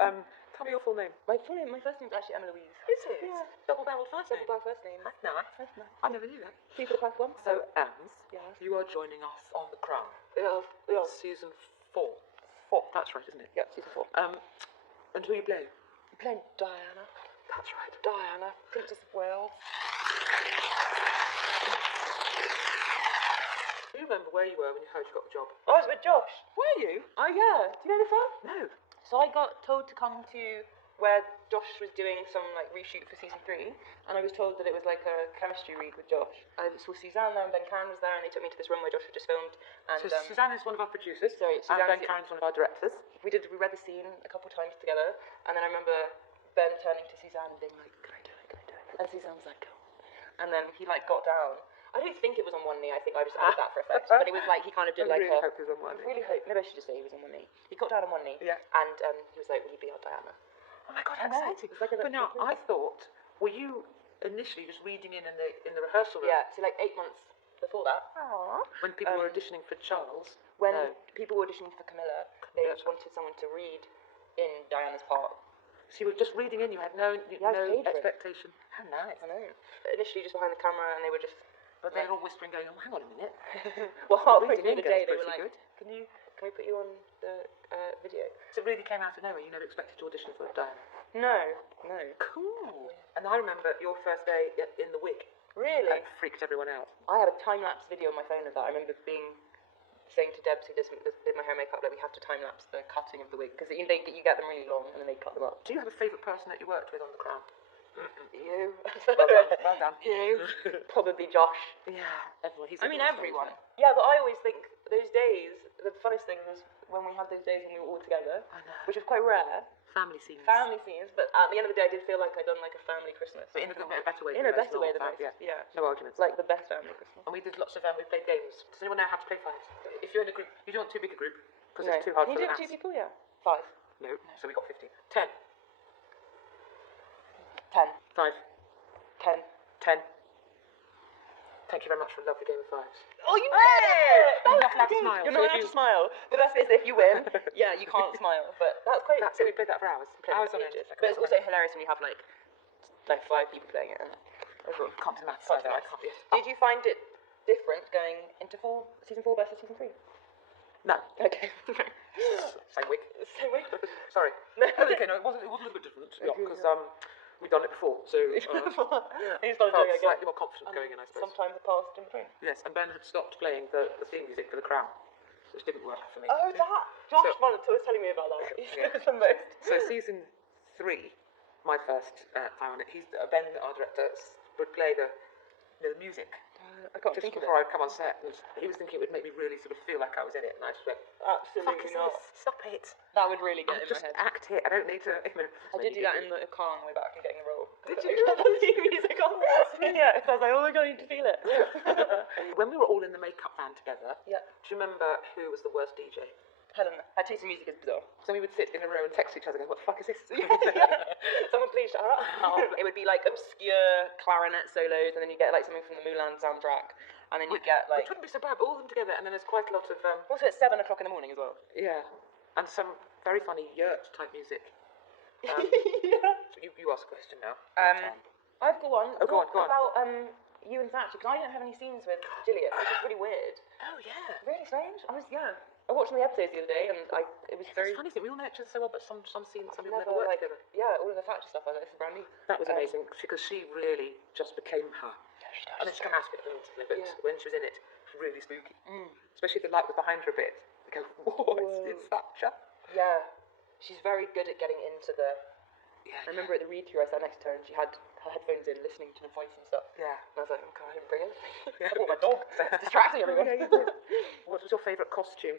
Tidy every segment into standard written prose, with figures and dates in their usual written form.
Tell me your full name. My first name's actually Emma Louise. Is it? Yeah. Double-barreled first name? Double-barrel first name. That's nice. That's nice. I never knew that. Two for the past one. So, Ems, Yes. you are joining us on The Crown. Yeah. It's season 4. 4. That's right, isn't it? Yep, season 4. And who are you playing? I'm playing Diana. That's right. Diana, Princess of Wales. Do you remember where you were when you heard you got the job? I was with Josh. Were you? Oh yeah. Do you know this one? No. So I got told to come to where Josh was doing some like reshoot for season 3, and I was told that it was like a chemistry read with Josh. I saw Suzanne there and Ben Karen was there, and they took me to this room where Josh had just filmed. And So Suzanne is one of our producers. Sorry, and Suzanne's Ben Karen's one of our directors. We read the scene a couple times together, and then I remember Ben turning to Suzanne and being like, "Can I do it? Can I do it?" And Suzanne was like, "Go." And then he like got down. I don't think it was on one knee. I think I just had that for effect. But it was like he kind of did like I really hope it was on one knee. I really hope. Maybe I should just say he was on one knee. He got down on one knee. Yeah. And he was like, "Will you be our Diana?" Oh my God, how I know. exciting! It's like But now I thought, were you initially just reading in the rehearsal room? Yeah. So like 8 months before that. Aww. When people were auditioning for Charles. When No. people were auditioning for Camilla, they That's wanted someone to read in Diana's part. So you were just reading in. You had no I was paid for it. expectation. How nice. I know. Initially just behind the camera, and they were just. But they were all whispering, going, "Oh, hang on a minute." Well, halfway Reading through the in day, goes they were pretty like, good. Can we put you on the video?" So it really came out of nowhere. You never expected to audition for Diana. No. Cool. And I remember your first day in the wig. Really? It freaked everyone out. I have a time-lapse video on my phone of that. I remember saying to Debs, who did my hair and makeup, like, we have to time-lapse the cutting of the wig, because you get them really long, and then they cut them up. Do you have a favourite person that you worked with on The Crown? You. Well done. You. Probably Josh. Yeah, everyone. Everyone. Yeah, but I always think those days, the funniest thing was when we had those days when we were all together, I know. which was quite rare. Family scenes. But at the end of the day, I did feel like I'd done like a family Christmas. But in a better way. In a better way than than most. most. Yeah. Yeah. No arguments. Like the best family Christmas. And we did lots of we played games. Does anyone know how to play fives? If you're in a group, you don't want too big a group because it's too hard Can for you the do maths. 2 people? Yeah. 5. No. So we got 15. 10. 10. 5. 10. 10. Thank you very much for a lovely game of fives. Oh, you win it! You're not allowed to smile. You're not allowed to smile. The best bit is if you win, yeah, you can't smile. But that's quite. That's it. We played that for hours. Hours on end. But it's also hilarious when you have like 5 people playing it. And everyone Can't do the maths. can't do I maths. can't. Yes. Did you find it different going into season 4 versus season 3? No. Okay. Same week. Same way. Sorry. No. Okay. No, it was a little bit different because we'd done it before, so He's felt doing it again. slightly more confident going in, I suppose. Sometimes the past in between. Yes, and Ben had stopped playing the theme music for The Crown, which didn't work for me. Oh, that! Josh was telling me about that. Yeah. The most. So season 3, my first time on it, Ben, our director, would play the music. I can't Just think of it. before I'd come on set, and he was thinking it would make me really sort of feel like I was in it, and I just went, Absolutely not. Stop it. That would really get I'll in my just head. act it. I don't need to. I did do that in the car on the way back and getting the role. Did you? Music on? Yeah, so I was like, oh my god, I need to feel it. When we were all in the makeup van together, Yeah. do you remember who was the worst DJ? Helena. Her taste in music is bizarre. So we would sit in a row and text each other going, what the fuck is this? Someone please shut her up. It would be like obscure clarinet solos, and then you get like something from the Mulan soundtrack, and then you get like. Which wouldn't be so bad, but all of them together, and then there's quite a lot of. Also at 7 o'clock in the morning as well. Yeah, and some very funny yurt type music. Yeah. So you ask a question now. I've got one. Oh, go on. About you and Thatcher, because I don't have any scenes with Gillian, which is really weird. Oh yeah. Really strange. I watched one of the episodes the other day, and it was very. It's funny thing, we all know each other so well, but some scenes, some people never never work like together. yeah, all of the Thatcher stuff. I was like, this is brand new. That was amazing because she really just became her. Yeah, she And then she came out of it immediately, but Yeah. when she was in it, it was really spooky. Especially if the light was behind her a bit. You go, whoa, it's Thatcher. Yeah, she's very good at getting into the. Yeah. I remember at the read-through, I sat next to her, and she had her headphones in, listening to the voice and stuff. Yeah. And I was like, oh god, I didn't bring it. Yeah. I brought my dog. Distracting everyone. Yeah, you did. What was your favourite costume?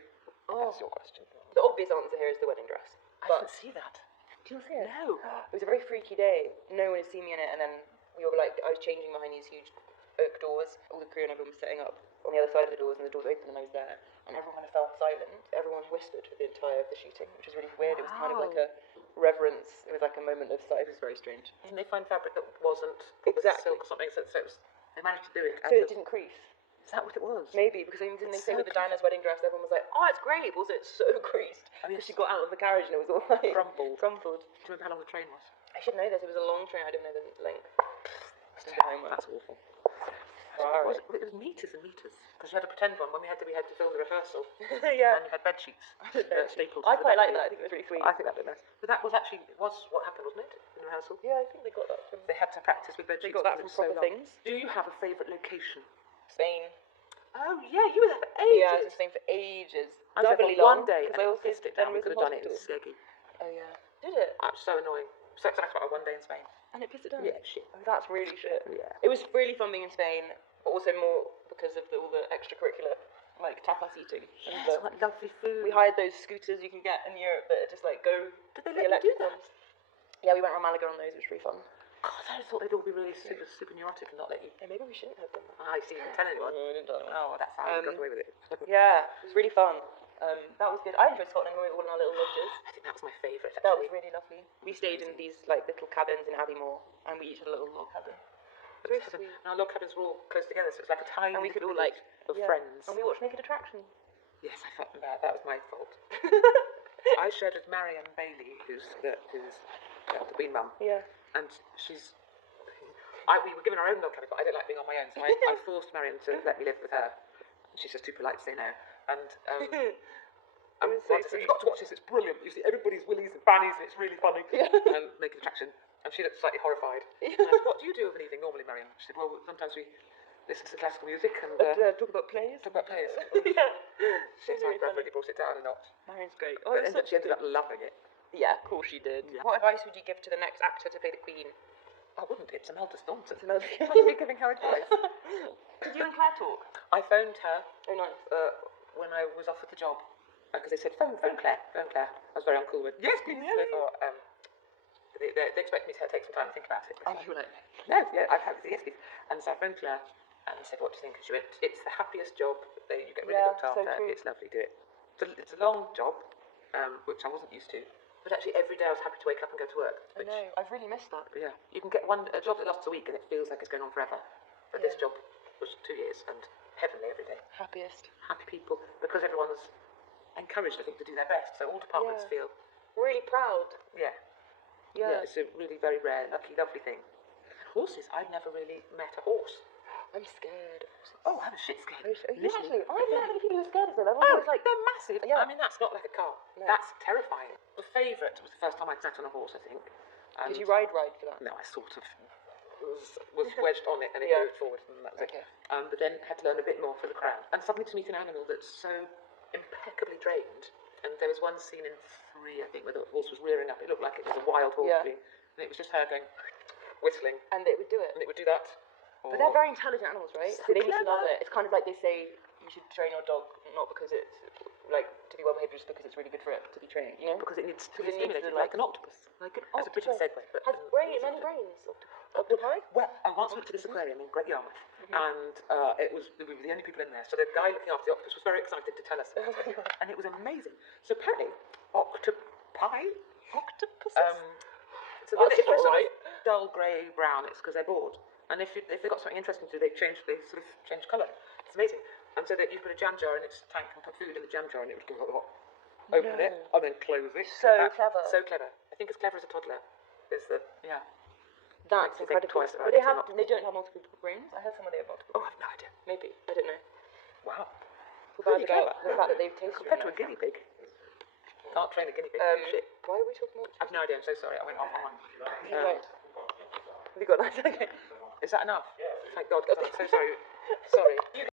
Oh. That's your question. The obvious answer here is the wedding dress. I But didn't see that. do you not see it? No. It was a very freaky day. No one had seen me in it, and then we were like, I was changing behind these huge oak doors. All the crew and everyone was setting up on the other side of the doors, and the doors opened, and I was there. And everyone kind of fell silent. Everyone whispered for the entire of the shooting, which was really weird. It was kind of like a reverence. It was like a moment of silence. It was very strange. Didn't they find fabric that wasn't Exactly. silk or something? So it was, they managed to do it. So it didn't crease. Is that what it was? Maybe, because didn't they It's say so with the Diana's wedding dress, everyone was like, oh, it's great, but also it's so creased. Oh, yes. She got out of the carriage and it was all like... Crumbled. Crumpled. Do you remember how long the train was? I should know this, it was a long train, I don't know the length. That's awful. Right. It was meters and meters. Because you had to pretend one when we had to film the rehearsal. Yeah. And you had bed sheets stapled. I to the quite back like of that, I it. think it was really sweet. I think that looked nice. But that was actually what happened, wasn't it? In the rehearsal. Yeah, I think they got that from... They had to practice with bed sheets. They got that from because it was Proper so long. Things. Do you have a favourite location? Spain. Oh yeah, you were there for ages. Yeah, I was in Spain for ages. I was there Doubly for long. one day and I I also pissed it then down. We was could in have done it. It was hospital. skeggy. Oh yeah. Did it? That was so annoying. So excited about one day in Spain. And it pissed it down? Yeah, shit. Oh, that's really shit. Yeah. It was really fun being in Spain, but also more because of all the extracurricular, like tapas eating. And Yes, like lovely food. we hired those scooters you can get in Europe that are just like go... Did they the let you do electric that? ones. Yeah, we went around Malaga on those, it was really fun. God, I thought they'd all be really super neurotic and not let you. Yeah, maybe we shouldn't have done that. I see, you didn't tell anyone. No, I didn't tell anyone. Oh, that's how you got away with it. Yeah, it was really fun. That was good. I enjoyed Scotland when we were all in our little lodges. I think that was my favourite. That was Actually. really lovely. We stayed in these like little cabins in Abbeymoor, and we each had a little log cabin. It was really sweet. And our log cabins were all close together, so it was like a tiny And we could all village like of friends. And we watched Naked Attraction. Yes, I felt bad. That was my fault. I shared with Marianne Bailey, who's the Queen mum, Yeah. and she's. We were given our own log cabin, but I don't like being on my own, so I forced Marianne to let me live with her. And she's just too polite to say no. And was so I said, sweet. you've got to watch this, it's brilliant. You see everybody's willies and fannies, and it's really funny. Yeah. And Naked Attraction. And she looked slightly horrified. And I said, what do you do of an evening normally, Marianne? She said, well, sometimes we listen to classical music and Talk about plays. talk about plays. Yeah. She's really I've funny. really brought it down a notch. Marianne's great. But she ended up loving it. Yeah, of course she did. Yeah. What advice would you give to the next actor to play the Queen? I wouldn't. It's Imelda Staunton. Another... Imagine me giving her advice. Did you and Claire talk? I phoned her Oh, nice. when I was offered the job because they said phone Claire. I was very uncool with yes, please. So far, they expect me to take some time to think about it. And you were like, No, yeah, I've had yes, please. And so I phoned Claire and said, what do you think? And she went, it's the happiest job. You get really looked so after. true. It's lovely. Do it. It's a long job, which I wasn't used to. But actually, every day I was happy to wake up and go to work. I know, I've really missed that. Yeah, you can get a job that lasts a week and it feels like it's going on forever. But this job was 2 years and heavenly every day. Happiest. Happy people because everyone's encouraged, I think, to do their best. So all departments feel, Really proud. yeah, it's a really very rare, lucky, lovely thing. Horses, I've never really met a horse. I'm scared. Oh, I was shit scared. You actually, I haven't met many people who are scared of them. Oh, Everyone's like, they're massive. Yeah. I mean, that's not like a car. No. That's terrifying. The favourite was the first time I sat on a horse, I think. did you ride for that? No, I sort of was wedged on it and it Yeah. moved forward and that was Okay. it. But then had to learn a bit more for the crown. And suddenly to meet an animal that's so impeccably trained. And there was one scene in 3, I think, where the horse was rearing up. It looked like it was a wild horse Yeah. and it was just her going, whistling, And they would do it. and it would do that. But they're very intelligent animals, right? So So they need to clever. love it. It's kind of like they say you should train your dog not because it's like to be well behaved, just because it's really good for it to be trained. You know? Because it needs to be Because it needs stimulated to, like an octopus. Like an That's a pretty octopus. segue. But Has many brains. Octopi? Well, I once went to this aquarium in Great Yarmouth, and we were the only people in there. So the guy looking after the octopus was very excited to tell us about it, and it was amazing. So apparently, octopuses. So when That's they're sort right. of dull grey brown, it's because they're bored. And if they've got something interesting to do, they change colour. It's amazing. And so that you put a jam jar in its tank and put food in the jam jar, and it would go like that. Open it and then close it. So like that. clever. So clever. I think as clever as a toddler. Is the That's Makes you think incredible. twice about But it, not- they don't have multiple brains. I heard someone they have multiple. Oh, I've no idea. Maybe. I don't know. Wow. Feel Really bad about the fact that they've tasted Compared to a it. guinea pig. Can't train a guinea pig to do shit. Why are we talking about? I've no idea. I'm so sorry. I went off on one. Right. Have you got that? Okay. Is that enough? Thank God. 'Cause I'm so sorry. Sorry.